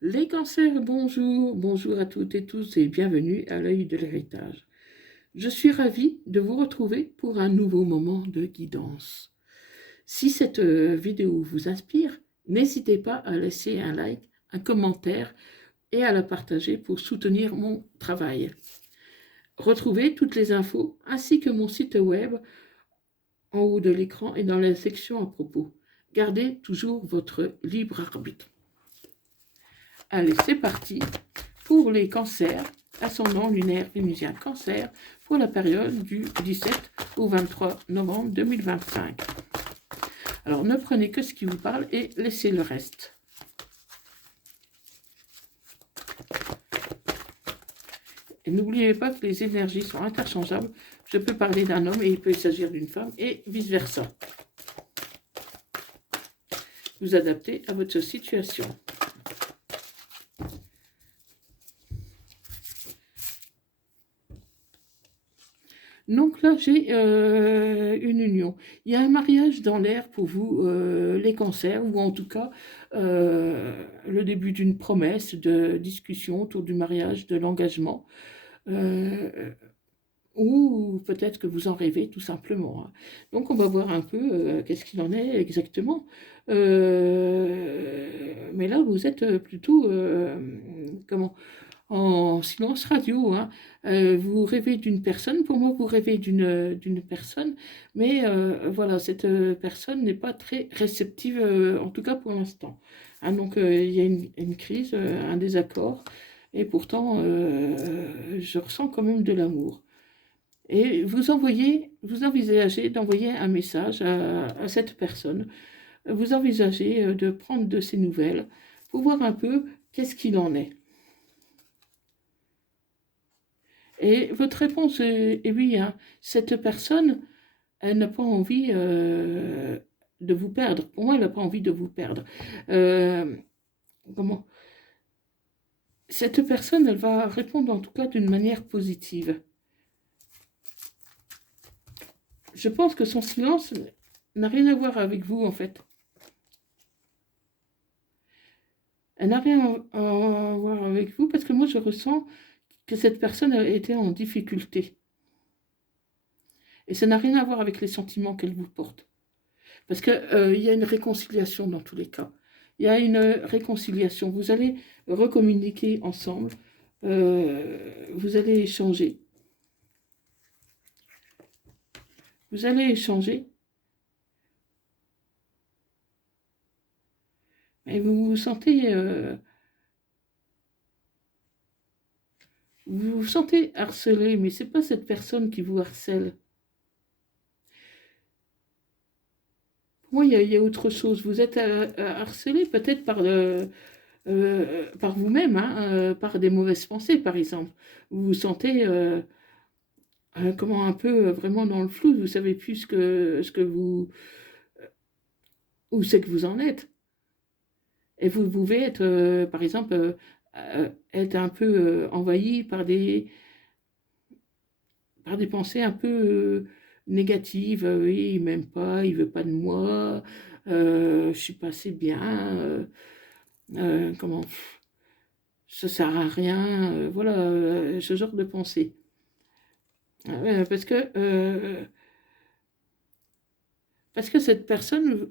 Les cancers, bonjour, bonjour à toutes et tous et bienvenue à l'œil de l'héritage. Je suis ravie de vous retrouver pour un nouveau moment de guidance. Si cette vidéo vous inspire, n'hésitez pas à laisser un like, un commentaire et à la partager pour soutenir mon travail. Retrouvez toutes les infos ainsi que mon site web en haut de l'écran et dans la section à propos. Gardez toujours votre libre arbitre. Allez, c'est parti pour les cancers, ascendant lunaire vénusien cancer, pour la période du 17 au 23 novembre 2025. Alors, ne prenez que ce qui vous parle et laissez le reste. Et n'oubliez pas que les énergies sont interchangeables. Je peux parler d'un homme et il peut s'agir d'une femme et vice-versa. Vous adaptez à votre situation. Donc là, j'ai une union. Il y a un mariage dans l'air pour vous, les cancers, ou en tout cas le début d'une promesse de discussion autour du mariage, de l'engagement, ou peut-être que vous en rêvez tout simplement, hein. Donc on va voir un peu qu'est-ce qu'il en est exactement. Mais là, vous êtes plutôt, comment en silence radio, hein. Vous rêvez d'une personne, pour moi vous rêvez d'une personne, mais voilà, cette personne n'est pas très réceptive, en tout cas pour l'instant, hein. Donc il y a une crise, un désaccord, et pourtant je ressens quand même de l'amour. Et vous envisagez d'envoyer un message à cette personne, vous envisagez de prendre de ses nouvelles pour voir un peu qu'est-ce qu'il en est. Et votre réponse est oui, hein. Cette personne, elle n'a pas envie de vous perdre. Pour moi, elle n'a pas envie de vous perdre. Euh, comment Cette personne, elle va répondre en tout cas d'une manière positive. Je pense que son silence n'a rien à voir avec vous, en fait. Elle n'a rien à voir avec vous parce que moi, je ressens que cette personne a été en difficulté. Et ça n'a rien à voir avec les sentiments qu'elle vous porte. Parce qu'il y a une réconciliation dans tous les cas. Il y a une réconciliation. Vous allez recommuniquer ensemble. Vous allez échanger. Vous allez échanger. Et vous vous sentez harcelé, mais ce n'est pas cette personne qui vous harcèle. Pour moi, il y a autre chose. Vous êtes harcelé peut-être par vous-même, hein, par des mauvaises pensées, par exemple. Vous vous sentez comment un peu vraiment dans le flou, vous savez plus ce que vous, où c'est que vous en êtes. Et vous pouvez être, par exemple, être un peu envahi par des pensées un peu négatives. Oui, il m'aime pas, il veut pas de moi, je suis pas assez bien, comment, ça sert à rien, voilà, ce genre de pensée. Parce que cette personne,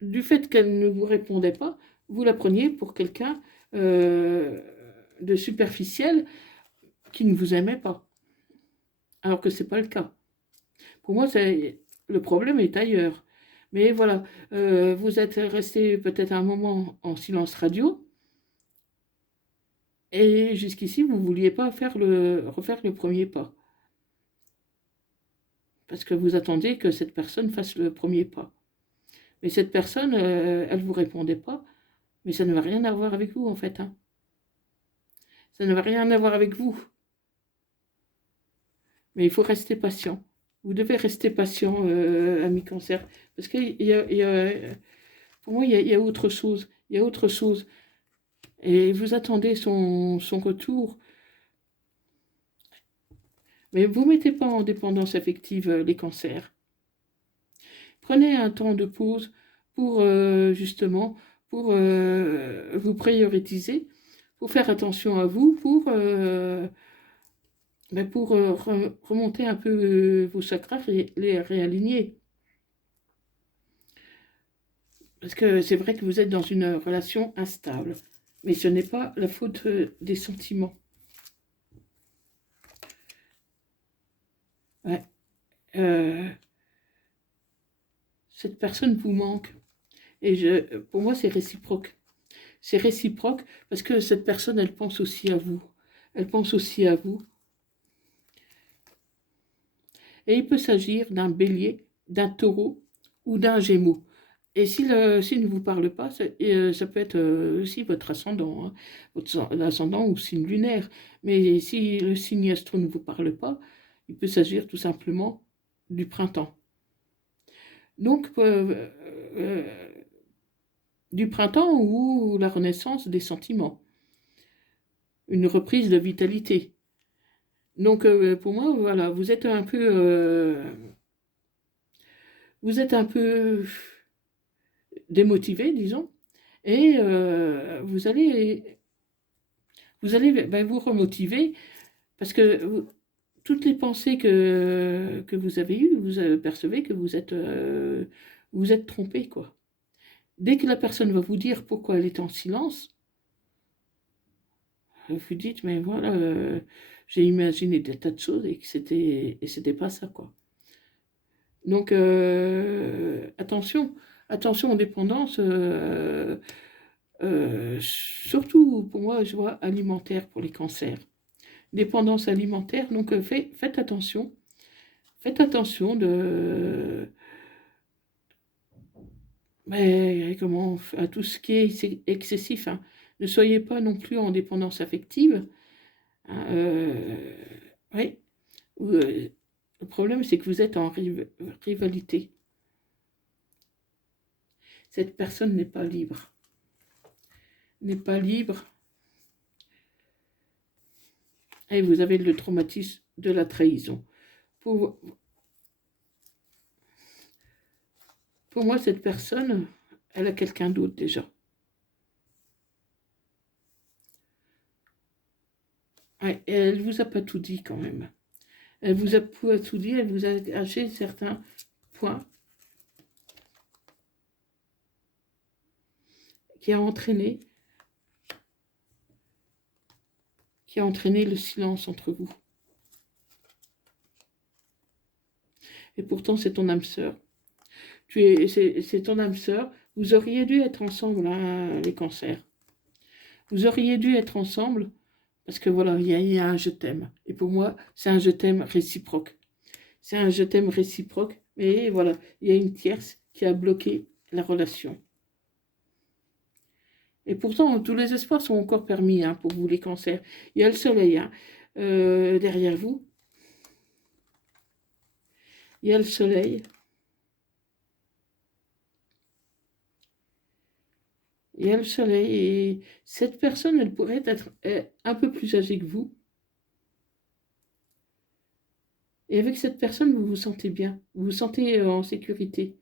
du fait qu'elle ne vous répondait pas, vous la preniez pour quelqu'un de superficiel qui ne vous aimait pas. Alors que ce n'est pas le cas. Pour moi, le problème est ailleurs. Mais voilà, vous êtes resté peut-être un moment en silence radio, et jusqu'ici, vous ne vouliez pas refaire le premier pas. Parce que vous attendiez que cette personne fasse le premier pas. Mais cette personne, elle ne vous répondait pas. Mais ça ne va rien à voir avec vous, en fait, hein. Ça ne va rien à voir avec vous. Mais il faut rester patient. Vous devez rester patient, ami cancer. Parce que pour moi, il y a autre chose. Il y a autre chose. Et vous attendez son retour. Mais vous ne mettez pas en dépendance affective les cancers. Prenez un temps de pause pour justement pour vous prioriser pour faire attention à vous, pour remonter un peu vos chakras, les réaligner. Parce que c'est vrai que vous êtes dans une relation instable, mais ce n'est pas la faute des sentiments. Ouais. Cette personne vous manque. Et pour moi, c'est réciproque. C'est réciproque parce que cette personne, elle pense aussi à vous. Elle pense aussi à vous. Et il peut s'agir d'un bélier, d'un taureau ou d'un gémeau. Et s'il ne vous parle pas, ça peut être aussi votre ascendant, hein, votre ascendant ou signe lunaire. Mais si le signe astro ne vous parle pas, il peut s'agir tout simplement du printemps. Donc, du printemps ou la renaissance des sentiments. Une reprise de vitalité. Donc, pour moi, voilà, vous êtes un peu démotivé, disons, et vous allez vous remotiver parce que toutes les pensées que vous avez eues, vous percevez que vous êtes trompé, quoi. Dès que la personne va vous dire pourquoi elle est en silence, vous dites, mais voilà, j'ai imaginé des tas de choses et c'était pas ça, quoi. Donc, attention aux dépendances, surtout pour moi, je vois alimentaire pour les cancers. Dépendance alimentaire, donc faites attention. Faites attention à tout ce qui est excessif, hein. Ne soyez pas non plus en dépendance affective. Hein, oui. Le problème, c'est que vous êtes en rivalité. Cette personne n'est pas libre. N'est pas libre. Et vous avez le traumatisme de la trahison. Pour moi, cette personne, elle a quelqu'un d'autre déjà. Ouais, et elle ne vous a pas tout dit quand même. Elle vous a pas tout dit, elle vous a caché certains points qui a entraîné le silence entre vous. Et pourtant, c'est ton âme sœur. C'est ton âme sœur. Vous auriez dû être ensemble, hein, les cancers. Vous auriez dû être ensemble parce que voilà, il y a un je t'aime. Et pour moi, c'est un je t'aime réciproque. C'est un je t'aime réciproque. Mais voilà, il y a une tierce qui a bloqué la relation. Et pourtant, tous les espoirs sont encore permis, hein, pour vous, les cancers. Il y a le soleil, hein, derrière vous. Il y a le soleil. Il y a le soleil. Et cette personne, elle pourrait être un peu plus âgée que vous. Et avec cette personne, vous vous sentez bien. Vous vous sentez en sécurité.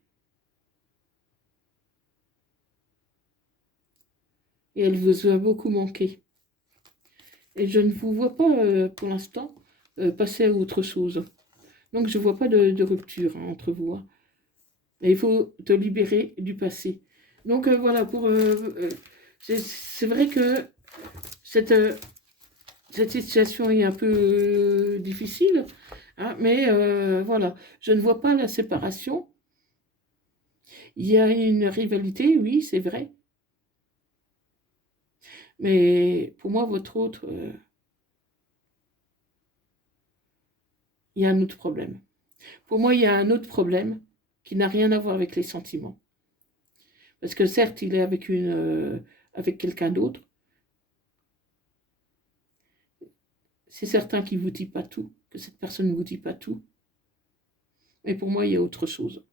Et elle vous a beaucoup manqué. Et je ne vous vois pas, pour l'instant, passer à autre chose. Donc, je ne vois pas de rupture, hein, entre vous. Hein. Et il faut te libérer du passé. Donc, voilà, c'est vrai que cette situation est un peu difficile, hein, mais voilà, je ne vois pas la séparation. Il y a une rivalité, oui, c'est vrai. Mais pour moi, votre autre, il y a un autre problème. Pour moi, il y a un autre problème qui n'a rien à voir avec les sentiments. Parce que certes, il est avec quelqu'un d'autre. C'est certain qu'il ne vous dit pas tout, que cette personne ne vous dit pas tout. Mais pour moi, il y a autre chose.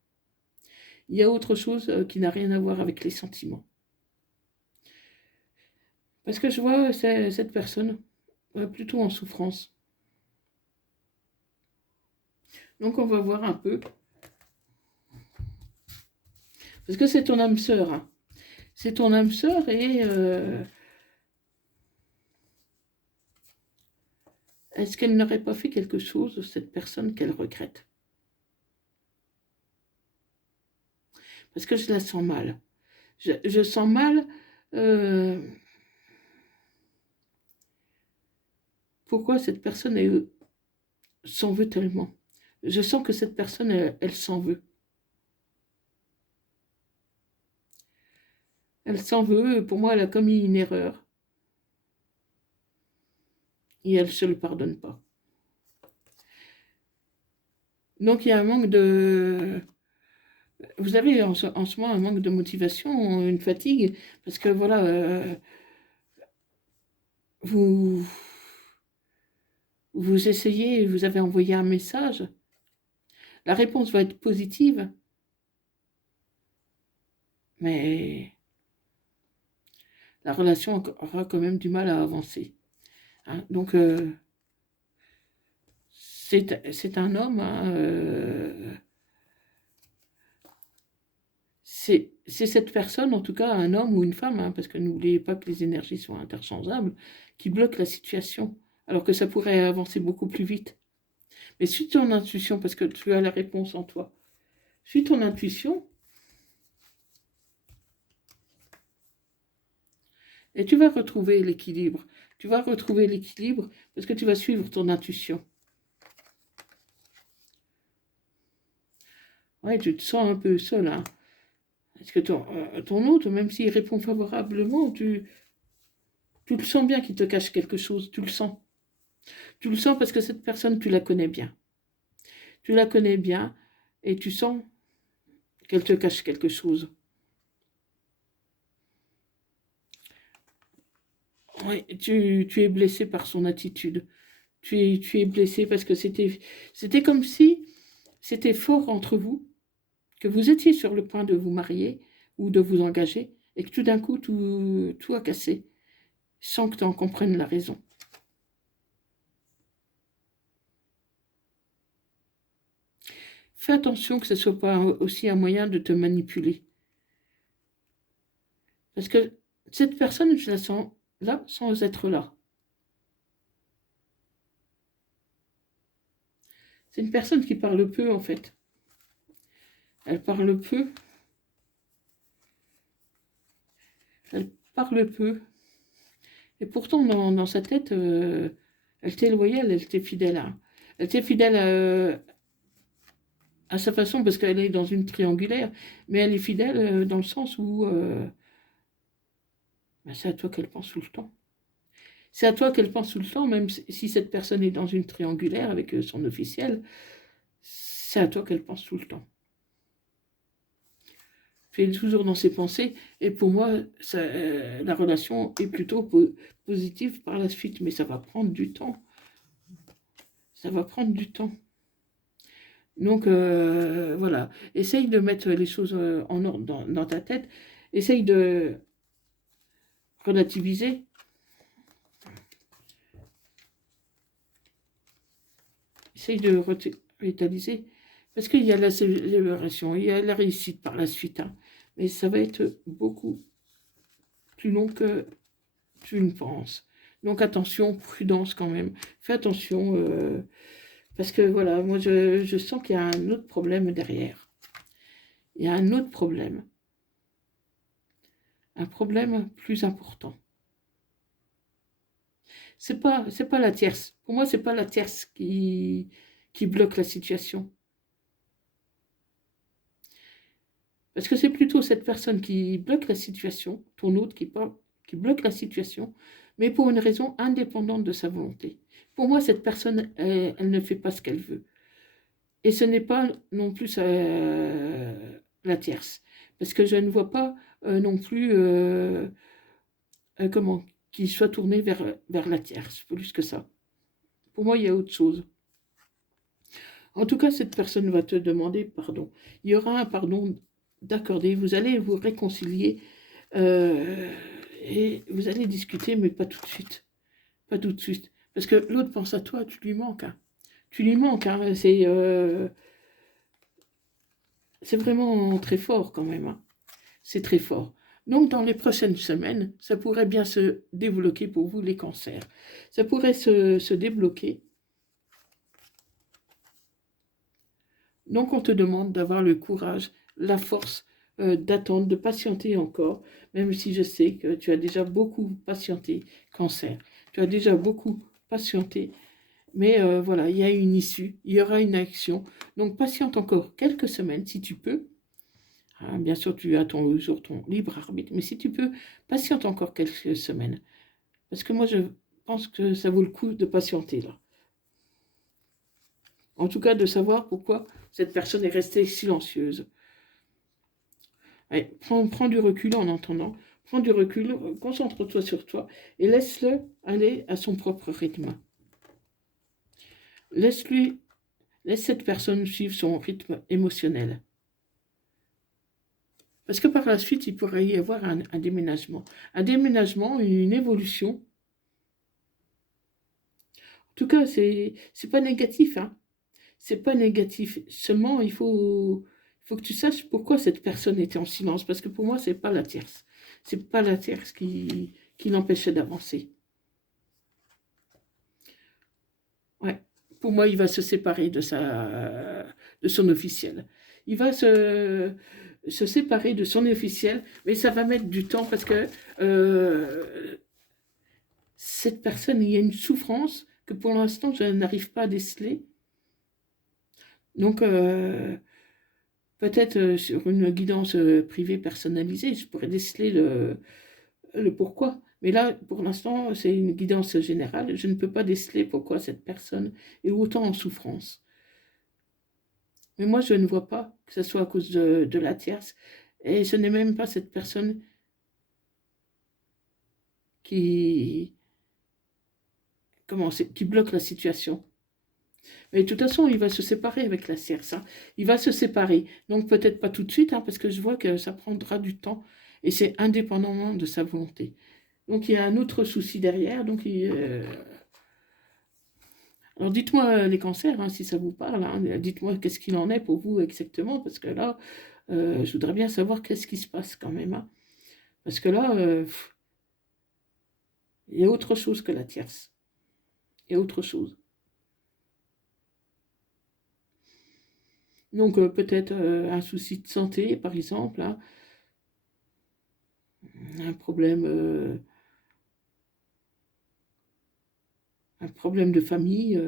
Il y a autre chose qui n'a rien à voir avec les sentiments. Parce que je vois cette personne plutôt en souffrance. Donc on va voir un peu. Parce que c'est ton âme sœur. Hein. C'est ton âme sœur et Est-ce qu'elle n'aurait pas fait quelque chose, cette personne, qu'elle regrette? Parce que je la sens mal. Je sens mal pourquoi cette personne s'en veut tellement. Je sens que cette personne, elle s'en veut. Elle s'en veut. Pour moi, elle a commis une erreur. Et elle ne se le pardonne pas. Donc, il y a un manque de... Vous avez en ce moment un manque de motivation, une fatigue, parce que voilà, vous, vous essayez, vous avez envoyé un message, la réponse va être positive, mais la relation aura quand même du mal à avancer. Hein. Donc, c'est un homme, hein, c'est cette personne, en tout cas un homme ou une femme, hein, parce que n'oubliez pas que les énergies sont interchangeables, qui bloque la situation, alors que ça pourrait avancer beaucoup plus vite. Mais suis ton intuition, parce que tu as la réponse en toi. Suis ton intuition, et tu vas retrouver l'équilibre. Tu vas retrouver l'équilibre parce que tu vas suivre ton intuition. Ouais, tu te sens un peu seul, hein. Parce que ton autre, même s'il répond favorablement, tu le sens bien qu'il te cache quelque chose, tu le sens. Tu le sens parce que cette personne, tu la connais bien. Tu la connais bien et tu sens qu'elle te cache quelque chose. Ouais, tu es blessé par son attitude. Tu es blessé parce que c'était comme si c'était fort entre vous, que vous étiez sur le point de vous marier ou de vous engager, et que tout d'un coup, tout a cassé, sans que tu en comprennes la raison. Fais attention que ce ne soit pas aussi un moyen de te manipuler. Parce que cette personne, je la sens là sans être là. C'est une personne qui parle peu, en fait. Elle parle peu. Elle parle peu. Et pourtant, dans sa tête, elle t'est loyale, elle t'est fidèle. Hein. Elle t'est fidèle à sa façon, parce qu'elle est dans une triangulaire, mais elle est fidèle dans le sens où ben, c'est à toi qu'elle pense tout le temps. C'est à toi qu'elle pense tout le temps, même si cette personne est dans une triangulaire avec son officiel, c'est à toi qu'elle pense tout le temps. Tu es toujours dans ses pensées, et pour moi, la relation est plutôt positive par la suite, mais ça va prendre du temps. Ça va prendre du temps. Donc voilà, essaye de mettre les choses en ordre dans ta tête, essaye de relativiser, essaye de réaliser, parce qu'il y a la célébration, il y a la réussite par la suite, hein, mais ça va être beaucoup plus long que tu ne penses. Donc attention, prudence quand même, fais attention, parce que voilà, moi je sens qu'il y a un autre problème derrière. Il y a un autre problème, un problème plus important. C'est pas la tierce. Pour moi, c'est pas la tierce qui bloque la situation. Parce que c'est plutôt cette personne qui bloque la situation, ton autre qui bloque la situation, mais pour une raison indépendante de sa volonté. Pour moi, cette personne, elle ne fait pas ce qu'elle veut. Et ce n'est pas non plus la tierce. Parce que je ne vois pas non plus comment qu'il soit tourné vers la tierce, plus que ça. Pour moi, il y a autre chose. En tout cas, cette personne va te demander pardon. Il y aura un pardon d'accordé. Vous allez vous réconcilier et vous allez discuter, mais pas tout de suite. Pas tout de suite. Parce que l'autre pense à toi, tu lui manques. Hein. Tu lui manques. Hein. C'est vraiment très fort quand même. Hein. C'est très fort. Donc, dans les prochaines semaines, ça pourrait bien se débloquer pour vous, les cancers. Ça pourrait se débloquer. Donc, on te demande d'avoir le courage, la force d'attendre, de patienter encore, même si je sais que tu as déjà beaucoup patienté, cancer. Tu as déjà beaucoup patienté, mais voilà, il y a une issue, il y aura une action. Donc, patiente encore quelques semaines si tu peux. Hein, bien sûr, tu as toujours ton libre arbitre, mais si tu peux, patiente encore quelques semaines. Parce que moi, je pense que ça vaut le coup de patienter là. En tout cas, de savoir pourquoi cette personne est restée silencieuse. Allez, prends du recul en entendant. Prends du recul, concentre-toi sur toi et laisse-le aller à son propre rythme. Laisse cette personne suivre son rythme émotionnel. Parce que par la suite, il pourrait y avoir un déménagement. Un déménagement, une évolution. En tout cas, c'est pas négatif, hein. C'est pas négatif. Seulement, il faut que tu saches pourquoi cette personne était en silence. Parce que pour moi, c'est pas la tierce. C'est pas la tierce qui l'empêchait d'avancer. Ouais. Pour moi, il va se séparer de son officiel. Il va se séparer de son officiel, mais ça va mettre du temps parce que cette personne, il y a une souffrance que pour l'instant, je n'arrive pas à déceler. Donc, peut-être sur une guidance privée personnalisée, je pourrais déceler le pourquoi. Mais là, pour l'instant, c'est une guidance générale. Je ne peux pas déceler pourquoi cette personne est autant en souffrance. Mais moi, je ne vois pas que ce soit à cause de la tierce. Et ce n'est même pas cette personne qui, qui bloque la situation. Mais de toute façon, il va se séparer avec la tierce. Hein. Il va se séparer. Donc peut-être pas tout de suite, hein, parce que je vois que ça prendra du temps. Et c'est indépendamment de sa volonté. Donc il y a un autre souci derrière. Donc alors dites-moi les cancers, hein, si ça vous parle. Hein. Dites-moi qu'est-ce qu'il en est pour vous exactement, parce que là, je voudrais bien savoir qu'est-ce qui se passe quand même. Hein. Parce que là, il y a autre chose que la tierce. Il y a autre chose. Donc peut-être un souci de santé, par exemple. Hein. Un problème, de famille.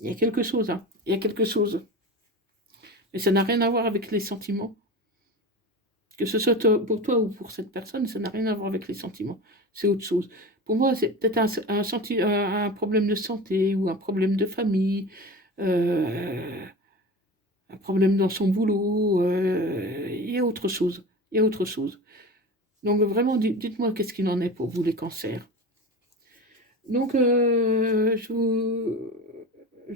Il y a quelque chose. Hein. Il y a quelque chose. Mais ça n'a rien à voir avec les sentiments. Que ce soit pour toi ou pour cette personne, ça n'a rien à voir avec les sentiments. C'est autre chose. Pour moi, c'est peut-être un problème de santé ou un problème de famille, un problème dans son boulot. Il y a autre chose. Il y a autre chose. Donc vraiment, dites-moi qu'est-ce qu'il en est pour vous, les cancers. Donc, je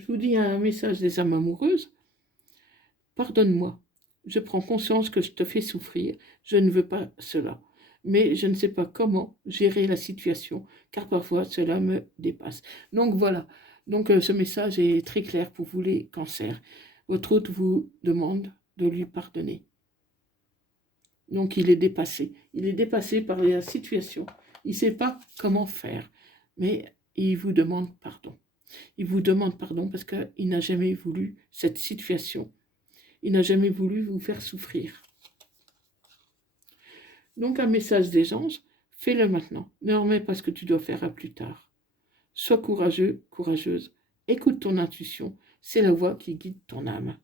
vous dis un message des âmes amoureuses. Pardonne-moi. Je prends conscience que je te fais souffrir. Je ne veux pas cela. Mais je ne sais pas comment gérer la situation, car parfois cela me dépasse. Donc voilà. Donc ce message est très clair pour vous, les cancers. Votre hôte vous demande de lui pardonner. Donc il est dépassé. Il est dépassé par la situation. Il ne sait pas comment faire. Mais il vous demande pardon. Il vous demande pardon parce qu'il n'a jamais voulu cette situation. Il n'a jamais voulu vous faire souffrir. Donc un message des anges, fais-le maintenant. Ne remets pas ce que tu dois faire à plus tard. Sois courageux, courageuse. Écoute ton intuition. C'est la voix qui guide ton âme.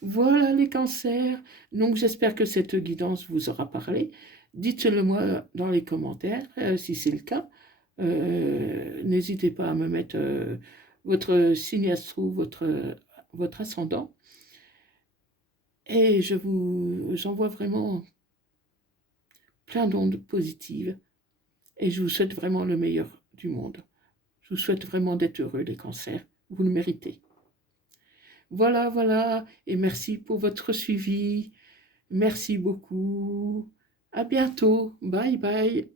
Voilà les cancers. Donc j'espère que cette guidance vous aura parlé. Dites-le moi dans les commentaires si c'est le cas. N'hésitez pas à me mettre votre signe astro, votre ascendant. Et j'envoie vraiment plein d'ondes positives. Et je vous souhaite vraiment le meilleur du monde. Je vous souhaite vraiment d'être heureux, les cancers. Vous le méritez. Voilà, voilà. Et merci pour votre suivi. Merci beaucoup. À bientôt. Bye bye.